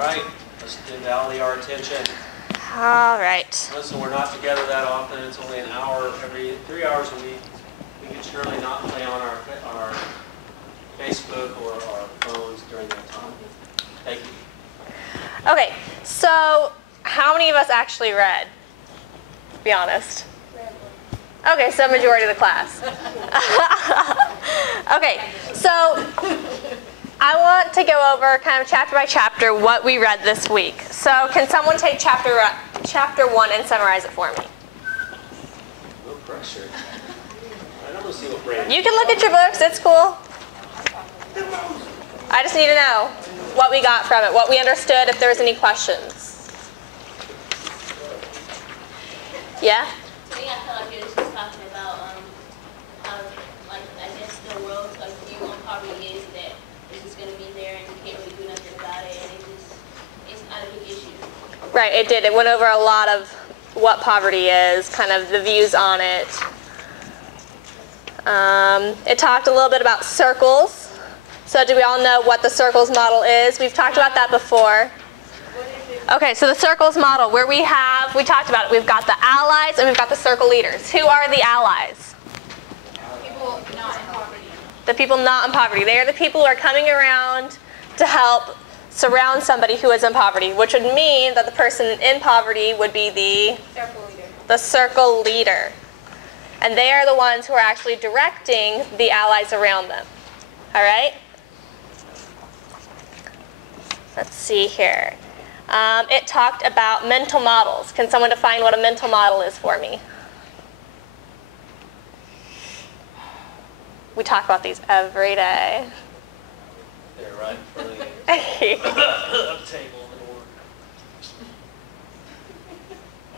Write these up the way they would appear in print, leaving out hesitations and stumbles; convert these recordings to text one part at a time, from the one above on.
All right, let's give Allie our attention. All right. Listen, we're not together that often. It's only an hour every 3 hours a week. We can surely not play on our Facebook or our phones during that time. Thank you. Okay, so how many of us actually read? Be honest. Okay, so majority of the class. Okay, so I want to go over kind of chapter by chapter what we read this week. So can someone take chapter 1 and summarize it for me? No pressure. I don't see what Brandon. You can look at your books, it's cool. I just need to know what we got from it, what we understood, if there was any questions. Yeah? To me, I feel like it was just talking about how, like, I guess the world's like view on poverty is that it's just going to be there and you can't really do nothing about it, and it's not a big issue. Right, it did. It went over a lot of what poverty is, kind of the views on it. It talked a little bit about circles. So do we all know what the circles model is? We've talked about that before. Okay, so the circles model, where we talked about it. We've got the allies and we've got the circle leaders. Who are the allies? People not in poverty. The people not in poverty. They are the people who are coming around to help surround somebody who is in poverty, which would mean that the person in poverty would be the circle leader. And they are the ones who are actually directing the allies around them. All right? Let's see here. It talked about mental models. Can someone define what a mental model is for me? We talk about these every day. They're right in front of you. Table in order.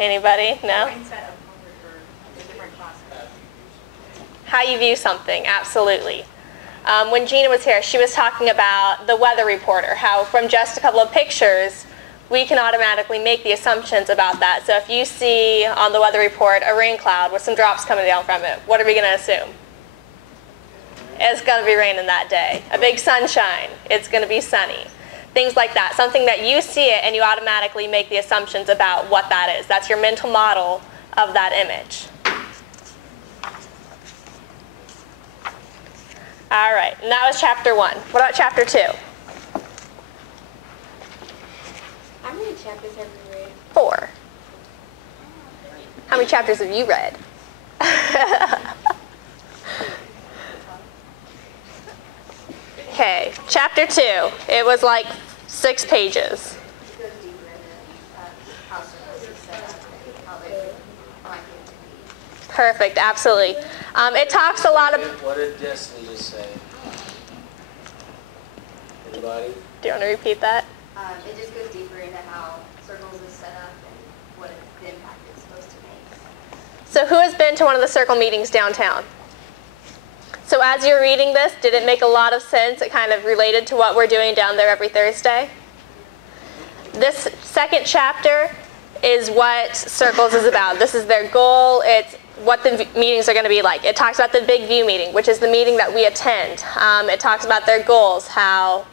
Anybody? No? How you view something, absolutely. When Gina was here, she was talking about the weather reporter, how from just a couple of pictures, we can automatically make the assumptions about that. So if you see on the weather report a rain cloud with some drops coming down from it, what are we going to assume? It's going to be raining that day. A big sunshine, it's going to be sunny. Things like that. Something that you see it and you automatically make the assumptions about what that is. That's your mental model of that image. All right, and that was chapter 1. What about chapter 2? How many chapters have you read? 4. How many chapters have you read? Okay, chapter 2. It was like 6 pages. Perfect, absolutely. It talks a lot of... What did Destiny just say? Anybody? Do you want to repeat that? It just goes deeper into how circles is set up and what the impact it's supposed to make. So who has been to one of the circle meetings downtown? So as you're reading this, did it make a lot of sense? It kind of related to what we're doing down there every Thursday? This second chapter is what circles is about. This is their goal. It's what the meetings are going to be like. It talks about the big view meeting, which is the meeting that we attend. It talks about their goals, how,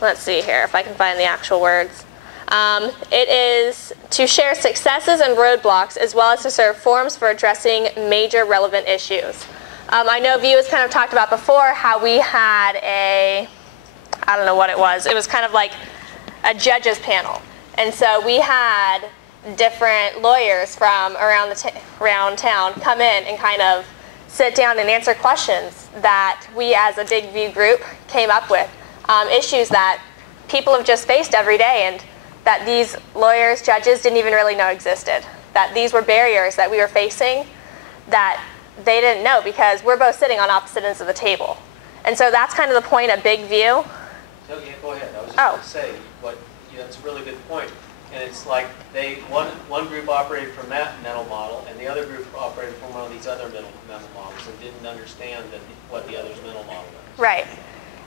let's see here if I can find the actual words. It is to share successes and roadblocks as well as to serve forums for addressing major relevant issues. I know View has kind of talked about before how we had a, I don't know what it was. It was kind of like a judges panel. And so we had different lawyers from around town come in and kind of sit down and answer questions that we as a Big View group came up with. Issues that people have just faced every day and that these lawyers, judges didn't even really know existed. That these were barriers that we were facing that they didn't know because we're both sitting on opposite ends of the table. And so that's kind of the point of Big View. No, yeah, go ahead. I was just going to say, that's a really good point. And it's like one group operated from that mental model, and the other group operated from one of these other mental models and didn't understand what the other's mental model is. Right.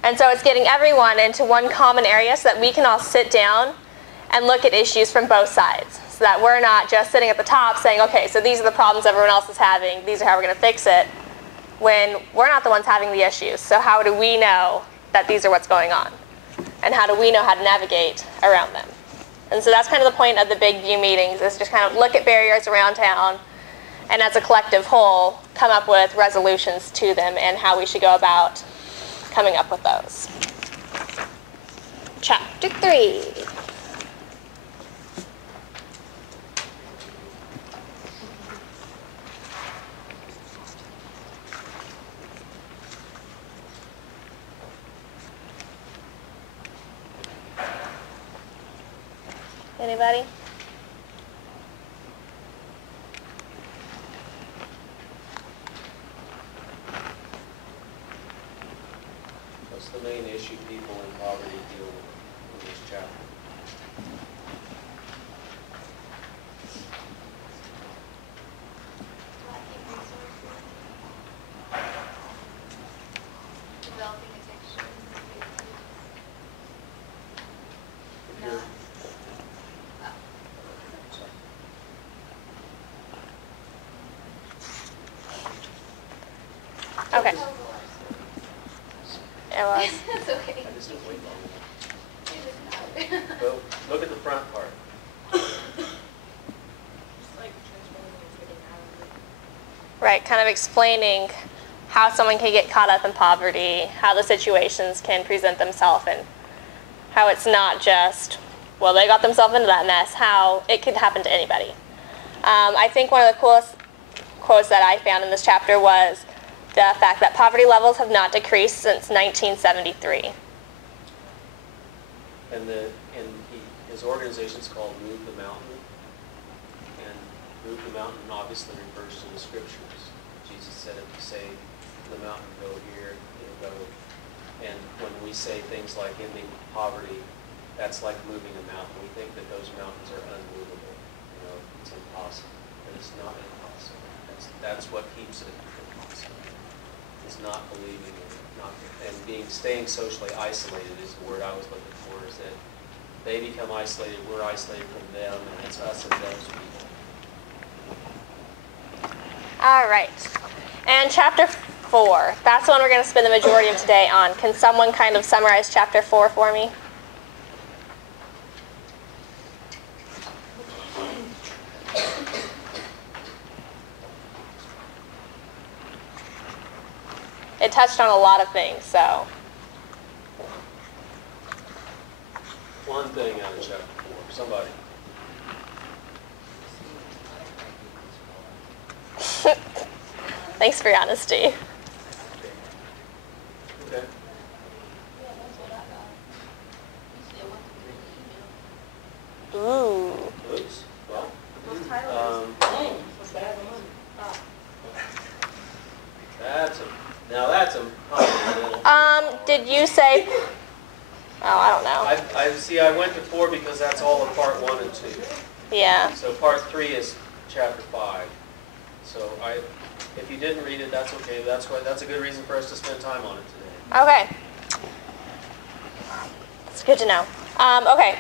And so it's getting everyone into one common area so that we can all sit down and look at issues from both sides. So that we're not just sitting at the top saying, okay, so these are the problems everyone else is having, these are how we're going to fix it, when we're not the ones having the issues. So how do we know that these are what's going on? and how do we know how to navigate around them? And so that's kind of the point of the big view meetings, is just kind of look at barriers around town, and as a collective whole, come up with resolutions to them and how we should go about coming up with those. Chapter 3. Anybody? What's the main issue people in poverty deal with in this chapter? Developing addiction. If you're- Okay. It was. That's okay. I just don't wait long enough. Well, look at the front part. Right, kind of explaining how someone can get caught up in poverty, how the situations can present themselves, and how it's not just, well, they got themselves into that mess, how it could happen to anybody. I think one of the coolest quotes that I found in this chapter was the fact that poverty levels have not decreased since 1973. And his organization's called Move the Mountain. And Move the Mountain obviously refers to the scriptures. Jesus said if you say to the mountain, go here, it'll go. And when we say things like ending poverty, that's like moving a mountain. We think that those mountains are unmovable. You know, it's impossible. But it's not impossible. That's what keeps it impossible. Is not believing in it, staying socially isolated is the word I was looking for, is that they become isolated, we're isolated from them, and it's us and those people. All right. And chapter 4, that's the one we're going to spend the majority of today on. Can someone kind of summarize chapter 4 for me? It touched on a lot of things, so. One thing out of chapter 4, somebody. Thanks for your honesty. Okay. Ooh. Oops. Well, that's a Did you say, oh, I don't know. I went to 4 because that's all of part 1 and 2. Yeah. So part 3 is chapter 5. So if you didn't read it, that's okay. That's a good reason for us to spend time on it today. Okay. It's good to know. Okay.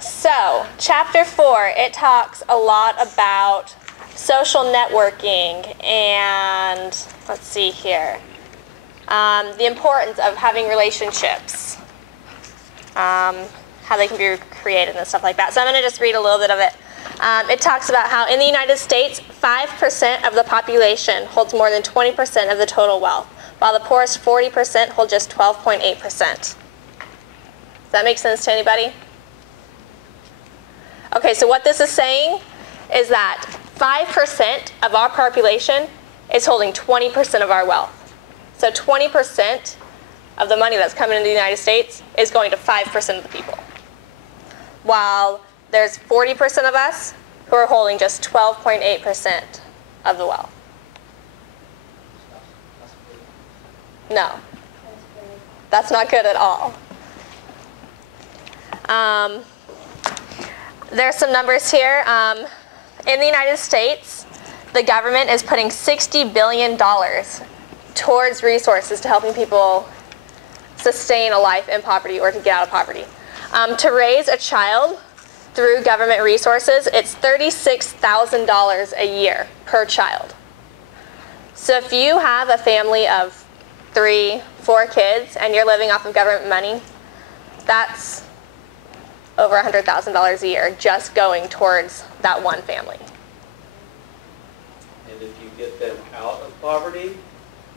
So, chapter 4, it talks a lot about social networking and, let's see here, the importance of having relationships, how they can be created and stuff like that. So I'm going to just read a little bit of it. It talks about how in the United States, 5% of the population holds more than 20% of the total wealth, while the poorest 40% hold just 12.8%. Does that make sense to anybody? Okay, so what this is saying is that 5% of our population is holding 20% of our wealth. So 20% of the money that's coming into the United States is going to 5% of the people. While there's 40% of us who are holding just 12.8% of the wealth. No. That's not good at all. There's some numbers here. In the United States, the government is putting $60 billion towards resources to helping people sustain a life in poverty or to get out of poverty. To raise a child through government resources, it's $36,000 a year per child. So if you have a family of 3, 4 kids and you're living off of government money, That's over $100,000 a year just going towards that one family. And if you get them out of poverty,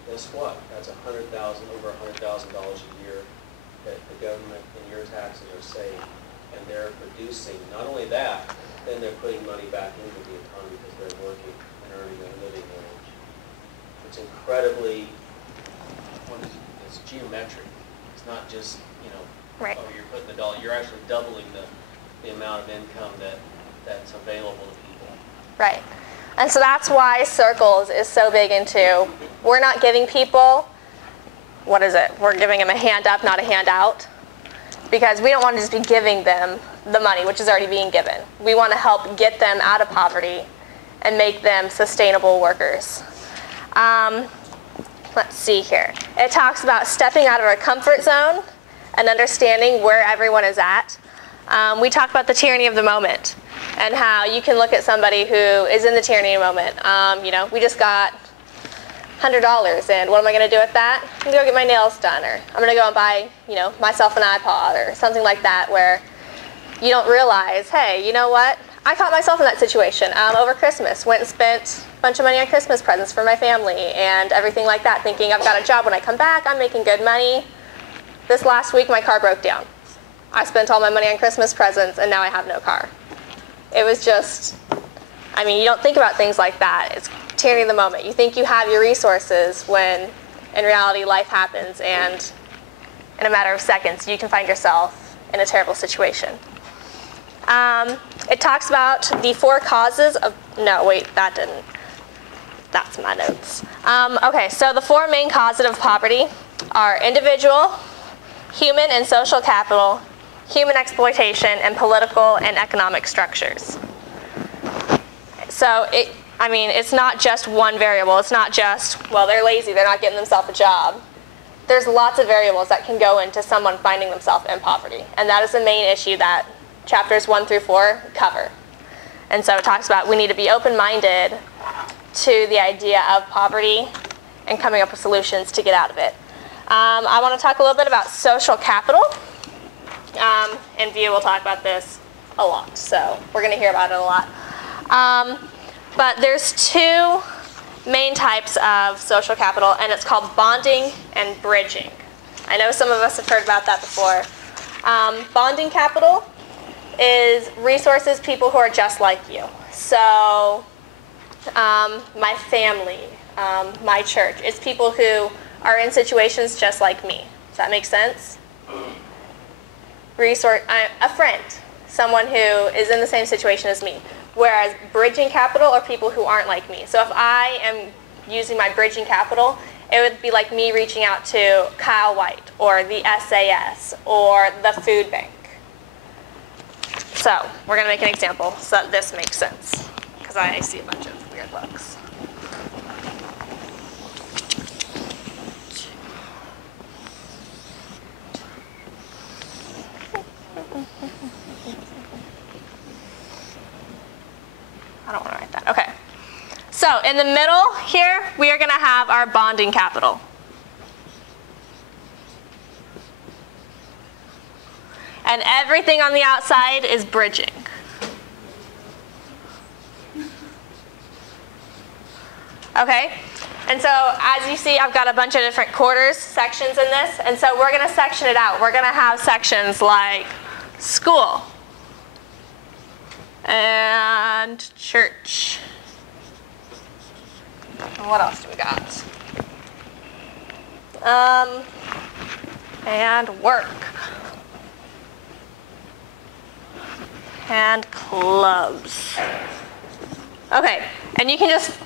guess what? That's over $100,000 a year that the government and your taxes are saving. And they're producing, not only that, then they're putting money back into the economy because they're working and earning a living wage. It's incredibly, it's geometric. It's not just, Right. oh, you're putting the dollar, you're actually doubling the amount of income that's available to people. Right. And so that's why Circles is so big into, we're not giving people, what is it? We're giving them a hand up, not a handout. Because we don't want to just be giving them the money, which is already being given. We want to help get them out of poverty and make them sustainable workers. Let's see here. It talks about stepping out of our comfort zone and understanding where everyone is at. We talked about the tyranny of the moment and how you can look at somebody who is in the tyranny of the moment. We just got $100, and what am I going to do with that? I'm going to go get my nails done, or I'm going to go and buy, myself an iPod or something like that, where you don't realize, hey, you know what? I caught myself in that situation over Christmas. Went and spent a bunch of money on Christmas presents for my family and everything like that, thinking I've got a job when I come back, I'm making good money. This last week, my car broke down. I spent all my money on Christmas presents, and now I have no car. It was just, you don't think about things like that. It's tyranny of the moment. You think you have your resources when, in reality, life happens, and in a matter of seconds, you can find yourself in a terrible situation. It talks about the 4 causes of, no, wait, that didn't. That's my notes. Okay, so the 4 main causes of poverty are individual, human and social capital, human exploitation, and political and economic structures. So it's not just one variable. It's not just, well, they're lazy, they're not getting themselves a job. There's lots of variables that can go into someone finding themselves in poverty. And that is the main issue that chapters 1 through 4 cover. And so it talks about we need to be open-minded to the idea of poverty and coming up with solutions to get out of it. I want to talk a little bit about social capital. And View will talk about this a lot, so we're going to hear about it a lot. But there's 2 main types of social capital, and it's called bonding and bridging. I know some of us have heard about that before. Bonding capital is resources people who are just like you. So my family, my church, it's people who are in situations just like me. Does that make sense? A friend, someone who is in the same situation as me. Whereas bridging capital are people who aren't like me. So if I am using my bridging capital, it would be like me reaching out to Kyle White or the SAS or the food bank. So we're going to make an example so that this makes sense, because I see a bunch of weird looks. I don't want to write that. Okay. So in the middle here, we are going to have our bonding capital. And everything on the outside is bridging. Okay? And so as you see, I've got a bunch of different quarters, sections in this. And so we're going to section it out. We're going to have sections like school and church. And what else do we got? And work. And clubs. Okay, and you can just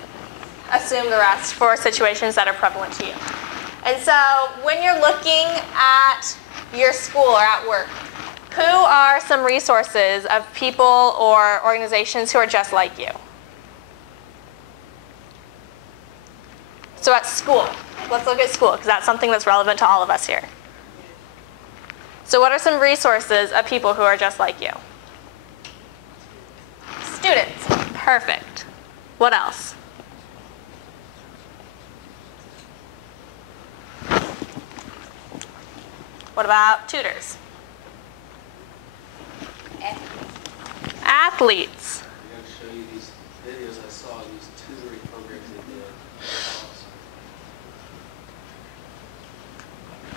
assume the rest for situations that are prevalent to you. And so when you're looking at your school or at work, who are some resources of people or organizations who are just like you? So at school, let's look at school, because that's something that's relevant to all of us here. So what are some resources of people who are just like you? Students. Perfect. What else? What about tutors? Athletes. I'm going to show you these videos I saw, these tutoring programs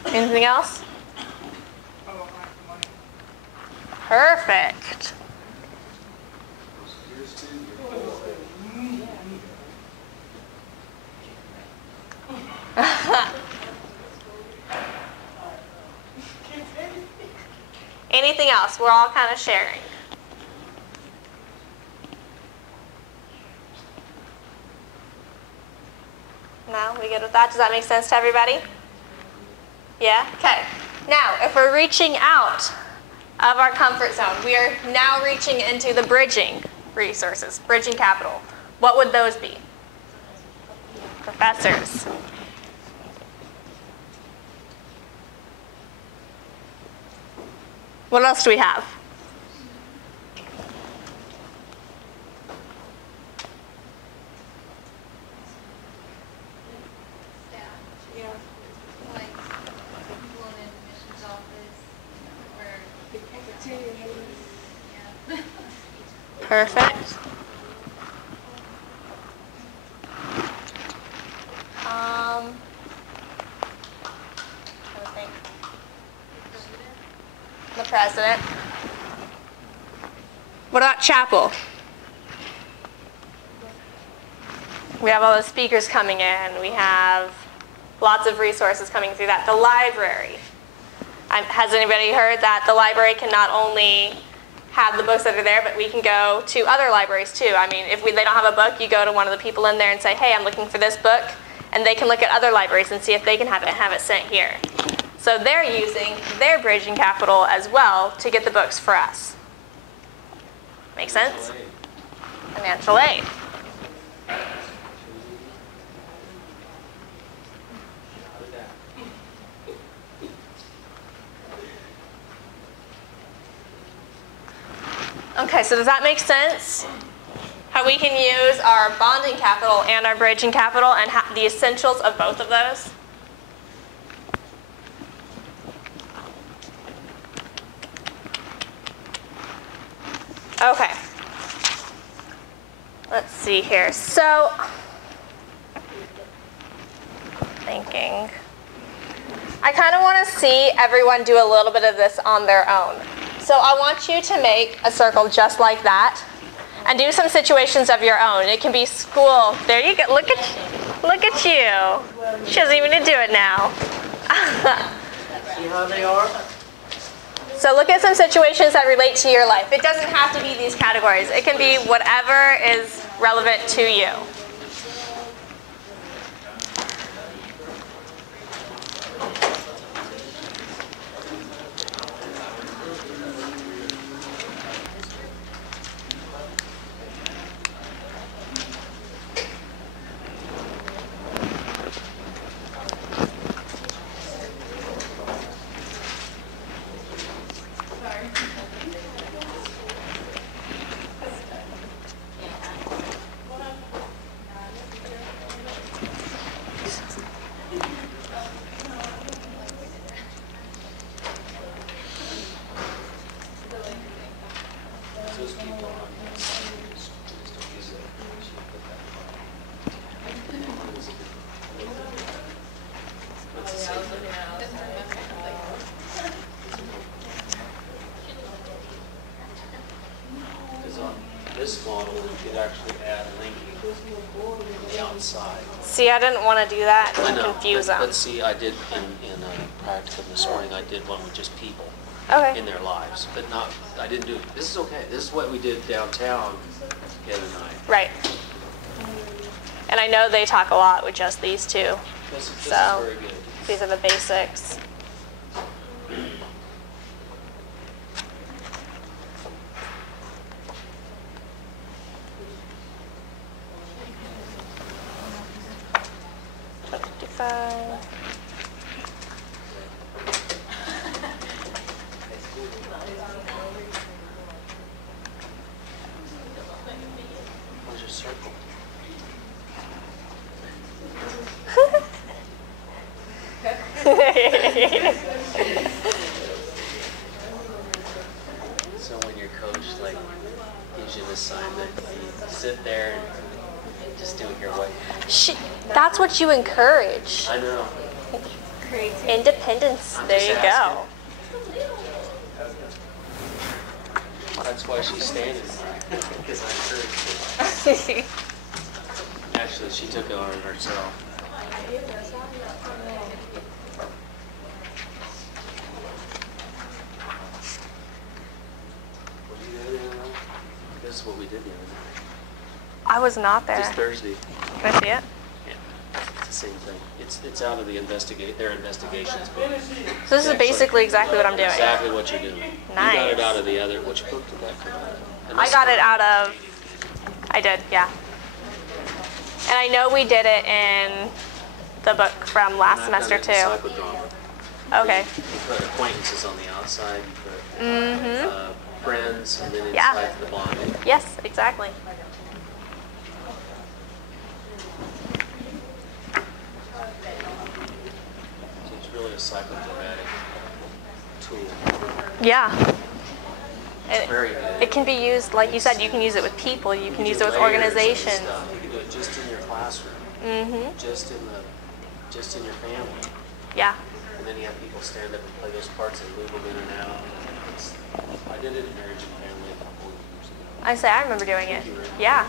they did. Anything else? Perfect. Anything else? We're all kind of sharing. No? We good with that? Does that make sense to everybody? Yeah? Okay. Now, if we're reaching out of our comfort zone, we are now reaching into the bridging resources, bridging capital. What would those be? Professors. What else do we have? Perfect. I think the president. What about chapel? We have all the speakers coming in. We have lots of resources coming through that. The library. Has anybody heard that the library can not only have the books that are there, but we can go to other libraries too. I mean, if they don't have a book, you go to one of the people in there and say, hey, I'm looking for this book, and they can look at other libraries and see if they can have it sent here. So they're using their bridging capital as well to get the books for us. Make sense? Financial aid. Okay, so does that make sense? How we can use our bonding capital and our bridging capital and the essentials of both of those? Okay. Let's see here. So, thinking. I kind of want to see everyone do a little bit of this on their own. So I want you to make a circle just like that and do some situations of your own. It can be school. There you go. Look at you. She doesn't even need to do it now. See how they are? So look at some situations that relate to your life. It doesn't have to be these categories. It can be whatever is relevant to you. This model, you could actually add linking on the outside. See, I didn't want to do that I and know, confuse them. but see, I did in a practicum this morning, I did one with just people Okay. in their lives, but not, I didn't do, this is okay. This is what we did downtown the other night. Right. And I know they talk a lot with just these two. This is So, very good. these are the basics. Where's your circle? So when your coach like Asian assignment. You sit there and just do it your way. That's what you encourage. I know. Independence. There you go. That's why she's standing there, because I encouraged her. Actually, she took it on herself. This is what we did the other night. I was not there. Just Thursday. Can I see it? Yeah, it's the same thing. It's out of the their investigations book. So this is basically exactly what I'm doing. Exactly what you're doing. Nice. You got it out of the other. Which book did that come out of? I got it out of. I did, yeah. And I know we did it in the book from last semester too. Psychodrama. Okay. You put acquaintances on the outside. You put friends, and then inside the bonding. Yes, exactly. So it's really a psychodramatic tool. Yeah. Very good. It can be used, like you said, you can use it with people, you can use it with organizations. You can do it just in your classroom. Just in your family. Yeah. And then you have people stand up and play those parts and move them in and out. I did it in Marriage and Family a couple of years ago. I remember doing it. Yeah.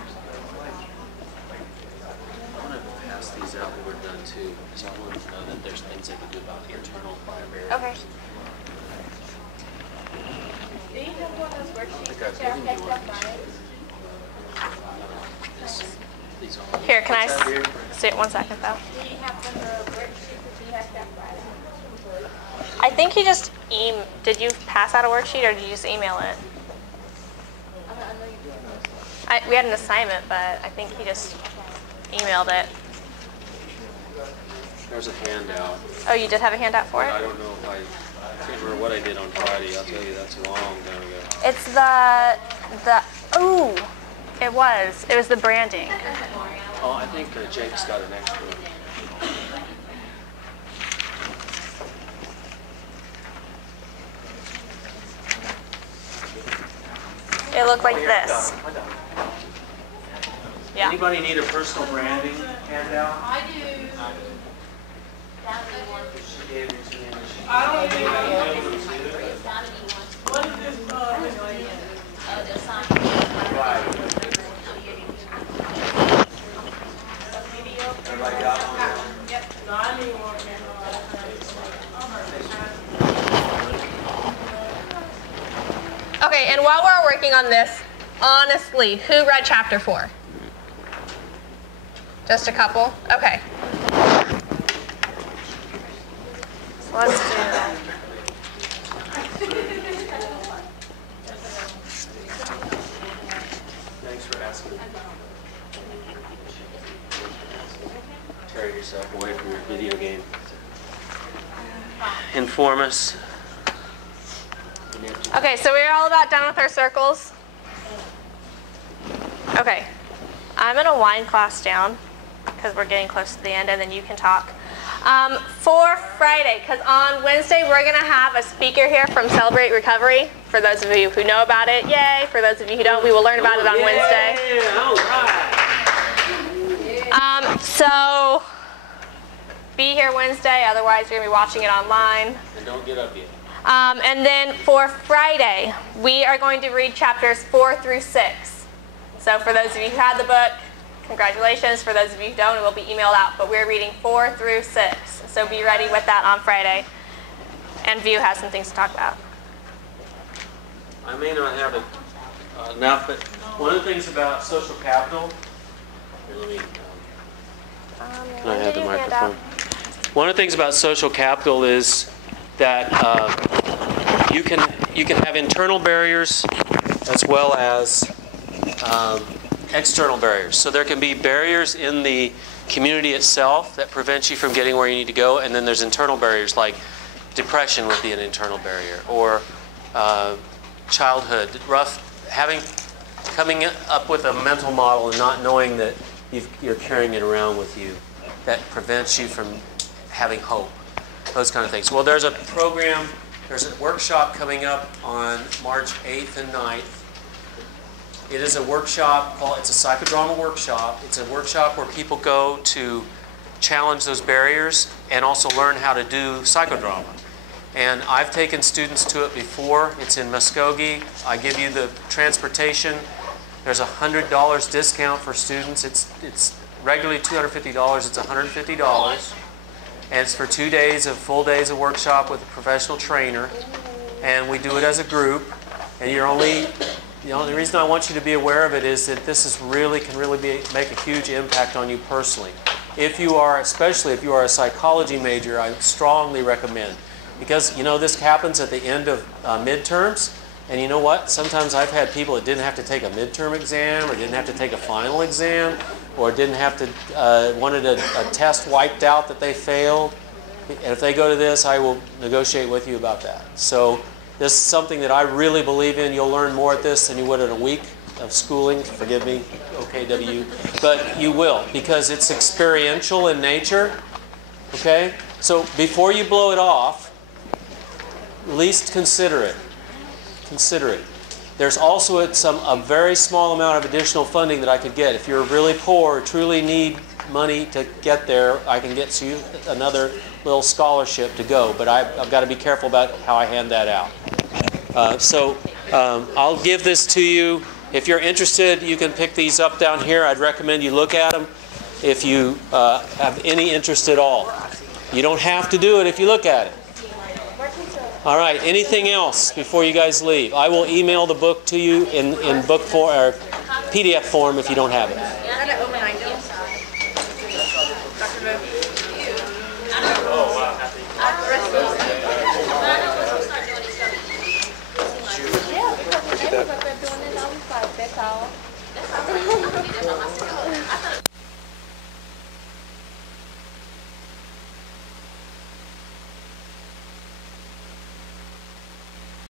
I want to pass these out when we're done too, because I want to know that there's things they can do about the internal barriers. Okay. Do you have one of those worksheets I've that you given have you kept one. These all- Here, can I What's that here? see it 1 second though? Do you have one of the worksheets that you have kept by? I think he just did you pass out a worksheet or did you just email it? I know you do. We had an assignment, but I think he just emailed it. There's a handout. Oh, you did have a handout for I it? don't know if I can't remember what I did on Friday. I'll tell you, that's a long time ago. It's it was the branding. Oh, I think Jake's got an extra one. It looked like Oh, here, this. I got it. Yeah. Anybody need a personal branding handout? I do. That would be one. She gave it to me. That would be one. What is this? The assignment. Right. Everybody got one? Yep. No, I need one. Okay, and while we're working on this, honestly, who read chapter 4? Just a couple? Okay. So let's do that. Thanks for asking. Tear yourself away from your video game. Inform us. Okay, so we're all about done with our circles. Okay, I'm going to wind class down because we're getting close to the end and then you can talk. For Friday, because on Wednesday we're going to have a speaker here from Celebrate Recovery. For those of you who know about it, yay. For those of you who don't, we will learn about it on Wednesday. All right. So be here Wednesday, otherwise you're going to be watching it online. And don't get up yet. And then for Friday, we are going to read chapters 4 through 6. So for those of you who had the book, congratulations. For those of you who don't, it will be emailed out. But we're reading 4 through 6. So be ready with that on Friday. And View has some things to talk about. I may not have it enough, but one of the things about social capital, here, let me, can I have the microphone? One of the things about social capital is that you can have internal barriers as well as external barriers. So there can be barriers in the community itself that prevent you from getting where you need to go, and then there's internal barriers like depression would be an internal barrier, or childhood, coming up with a mental model and not knowing that you're carrying it around with you that prevents you from having hope. Those kind of things. Well, there's a program, there's a workshop coming up on March 8th and 9th It is a workshop it's a psychodrama workshop. It's a workshop where people go to challenge those barriers and also learn how to do psychodrama. And I've taken students to it before. It's in Muskogee. I give you the transportation. There's a $100 discount for students. It's regularly $250. It's $150. And it's for 2 days of full days of workshop with a professional trainer. And we do it as a group. And you're only, the only reason I want you to be aware of it is that this is can really make a huge impact on you personally. If you are, especially if you are a psychology major, I strongly recommend. Because, you know, this happens at the end of midterms. And you know what? Sometimes I've had people that didn't have to take a midterm exam or didn't have to take a final exam or didn't have to, wanted a test wiped out that they failed. And if they go to this, I will negotiate with you about that. So this is something that I really believe in. You'll learn more at this than you would in a week of schooling. Forgive me, OKW. But you will, because it's experiential in nature. Okay? So before you blow it off, at least consider it. Consider it. There's also a very small amount of additional funding that I could get. If you're really poor or truly need money to get there, I can get you another little scholarship to go. But I've got to be careful about how I hand that out. I'll give this to you. If you're interested, you can pick these up down here. I'd recommend you look at them if you have any interest at all. You don't have to do it if you look at it. All right, anything else before you guys leave? I will email the book to you in book form or PDF form if you don't have it. That's all.